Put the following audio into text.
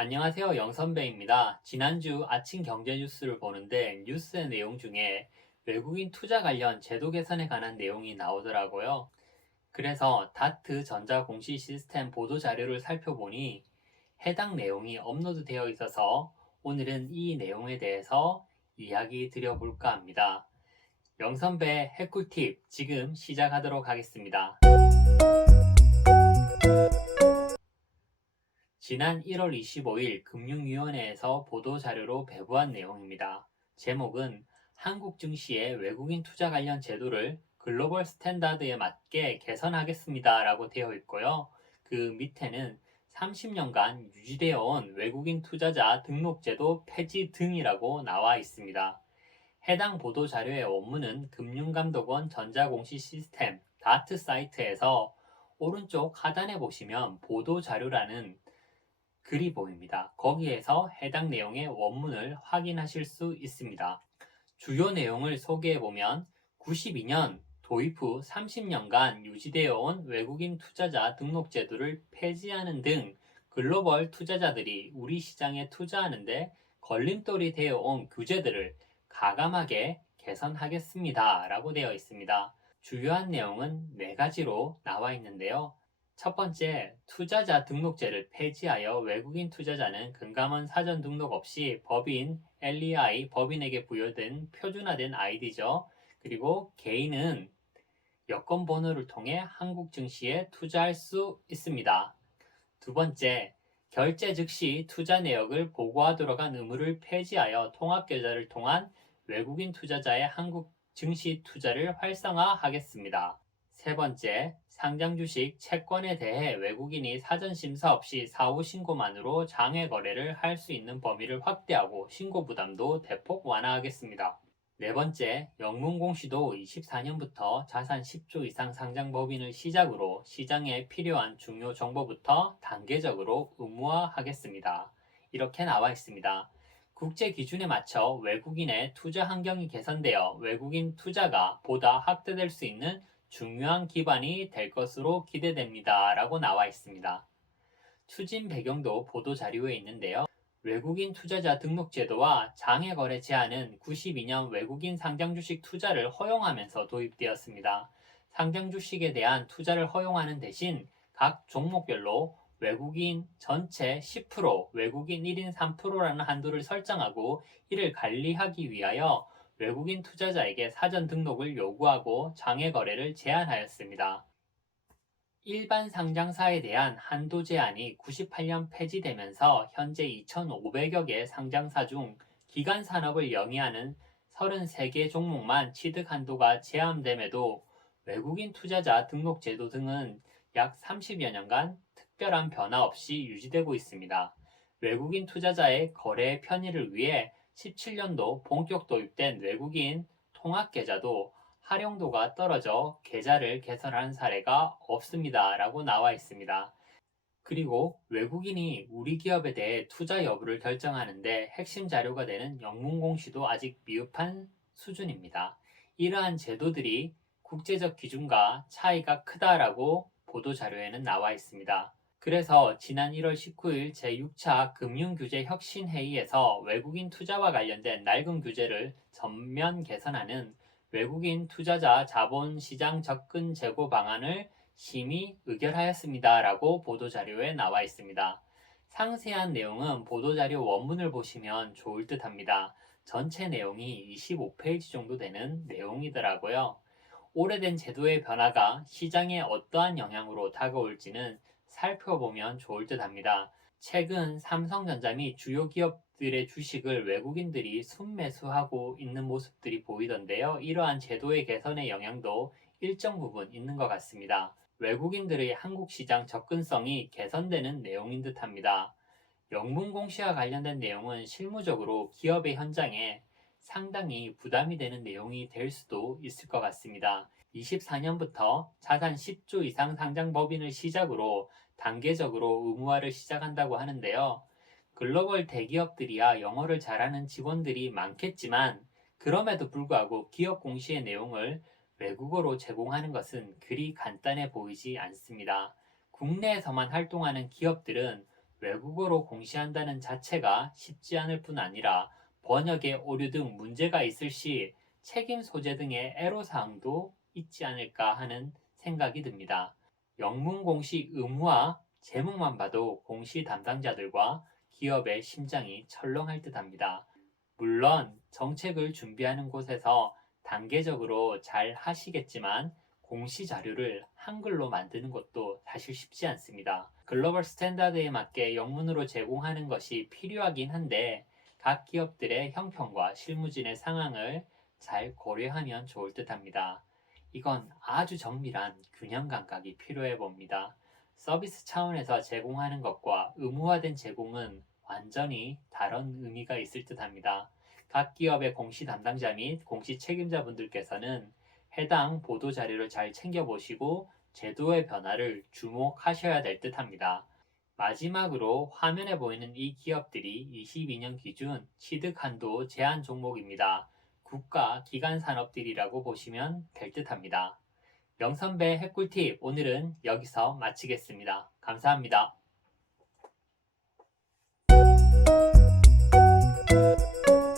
안녕하세요. 영선배입니다. 지난주 아침 경제 뉴스를 보는데 뉴스의 내용 중에 외국인 투자 관련 제도 개선에 관한 내용이 나오더라고요. 그래서 다트 전자 공시 시스템 보도 자료를 살펴보니 해당 내용이 업로드되어 있어서 오늘은 이 내용에 대해서 이야기 드려볼까 합니다. 영선배 핵꿀팁 지금 시작하도록 하겠습니다. 지난 1월 25일 금융위원회에서 보도자료로 배부한 내용입니다. 제목은 한국 증시의 외국인 투자 관련 제도를 글로벌 스탠다드에 맞게 개선하겠습니다 라고 되어 있고요. 그 밑에는 30년간 유지되어 온 외국인 투자자 등록제도 폐지 등이라고 나와 있습니다. 해당 보도자료의 원문은 금융감독원 전자공시 시스템 다트 사이트에서 오른쪽 하단에 보시면 보도자료라는 글이 보입니다. 거기에서 해당 내용의 원문을 확인하실 수 있습니다. 주요 내용을 소개해보면 92년 도입 후 30년간 유지되어 온 외국인 투자자 등록 제도를 폐지하는 등 글로벌 투자자들이 우리 시장에 투자하는데 걸림돌이 되어 온 규제들을 가감하게 개선하겠습니다. 라고 되어 있습니다. 주요한 내용은 4가지로 나와 있는데요. 첫 번째, 투자자 등록제를 폐지하여 외국인 투자자는 금감원 사전 등록 없이 법인, LEI, 법인에게 부여된 표준화된 아이디죠. 그리고 개인은 여권 번호를 통해 한국 증시에 투자할 수 있습니다. 두 번째, 결제 즉시 투자 내역을 보고하도록 한 의무를 폐지하여 통합계좌를 통한 외국인 투자자의 한국 증시 투자를 활성화하겠습니다. 세 번째, 상장 주식, 채권에 대해 외국인이 사전 심사 없이 사후 신고만으로 장외 거래를 할 수 있는 범위를 확대하고 신고 부담도 대폭 완화하겠습니다. 네 번째, 영문공시도 24년부터 자산 10조 이상 상장 법인을 시작으로 시장에 필요한 중요 정보부터 단계적으로 의무화하겠습니다. 이렇게 나와 있습니다. 국제 기준에 맞춰 외국인의 투자 환경이 개선되어 외국인 투자가 보다 확대될 수 있는 중요한 기반이 될 것으로 기대됩니다. 라고 나와 있습니다. 추진 배경도 보도자료에 있는데요. 외국인 투자자 등록 제도와 장외 거래 제한은 92년 외국인 상장 주식 투자를 허용하면서 도입되었습니다. 상장 주식에 대한 투자를 허용하는 대신 각 종목별로 외국인 전체 10%, 외국인 1인 3%라는 한도를 설정하고 이를 관리하기 위하여 외국인 투자자에게 사전 등록을 요구하고 장외 거래를 제한하였습니다. 일반 상장사에 대한 한도 제한이 98년 폐지되면서 현재 2,500여 개 상장사 중 기간 산업을 영위하는 33개 종목만 취득 한도가 제한됨에도 외국인 투자자 등록 제도 등은 약 30여 년간 특별한 변화 없이 유지되고 있습니다. 외국인 투자자의 거래 편의를 위해 17년도 본격 도입된 외국인 통합계좌도 활용도가 떨어져 계좌를 개설한 사례가 없습니다. 라고 나와 있습니다. 그리고 외국인이 우리 기업에 대해 투자 여부를 결정하는데 핵심 자료가 되는 영문공시도 아직 미흡한 수준입니다. 이러한 제도들이 국제적 기준과 차이가 크다라고 보도자료에는 나와 있습니다. 그래서 지난 1월 19일 제6차 금융규제 혁신회의에서 외국인 투자와 관련된 낡은 규제를 전면 개선하는 외국인 투자자 자본시장 접근 제고 방안을 심의 의결하였습니다. 라고 보도자료에 나와 있습니다. 상세한 내용은 보도자료 원문을 보시면 좋을 듯 합니다. 전체 내용이 25페이지 정도 되는 내용이더라고요. 오래된 제도의 변화가 시장에 어떠한 영향으로 다가올지는 살펴보면 좋을 듯 합니다. 최근 삼성전자 및 주요 기업들의 주식을 외국인들이 순매수하고 있는 모습들이 보이던데요. 이러한 제도의 개선의 영향도 일정 부분 있는 것 같습니다. 외국인들의 한국 시장 접근성이 개선되는 내용인 듯 합니다. 영문 공시와 관련된 내용은 실무적으로 기업의 현장에 상당히 부담이 되는 내용이 될 수도 있을 것 같습니다. 24년부터 자산 10조 이상 상장 법인을 시작으로 단계적으로 의무화를 시작한다고 하는데요. 글로벌 대기업들이야 영어를 잘하는 직원들이 많겠지만 그럼에도 불구하고 기업 공시의 내용을 외국어로 제공하는 것은 그리 간단해 보이지 않습니다. 국내에서만 활동하는 기업들은 외국어로 공시한다는 자체가 쉽지 않을 뿐 아니라 번역에 오류 등 문제가 있을 시 책임 소재 등의 애로사항도 있지 않을까 하는 생각이 듭니다. 영문 공시 의무화 제목만 봐도 공시 담당자들과 기업의 심장이 철렁할 듯합니다. 물론 정책을 준비하는 곳에서 단계적으로 잘 하시겠지만 공시 자료를 한글로 만드는 것도 사실 쉽지 않습니다. 글로벌 스탠다드에 맞게 영문으로 제공하는 것이 필요하긴 한데 각 기업들의 형평과 실무진의 상황을 잘 고려하면 좋을 듯합니다. 이건 아주 정밀한 균형 감각이 필요해 봅니다. 서비스 차원에서 제공하는 것과 의무화된 제공은 완전히 다른 의미가 있을 듯합니다. 각 기업의 공시 담당자 및 공시 책임자분들께서는 해당 보도 자료를 잘 챙겨보시고 제도의 변화를 주목하셔야 될 듯합니다. 마지막으로 화면에 보이는 이 기업들이 22년 기준 취득 한도 제한 종목입니다. 국가 기관 산업들이라고 보시면 될 듯합니다. 명선배 핵꿀팁 오늘은 여기서 마치겠습니다. 감사합니다.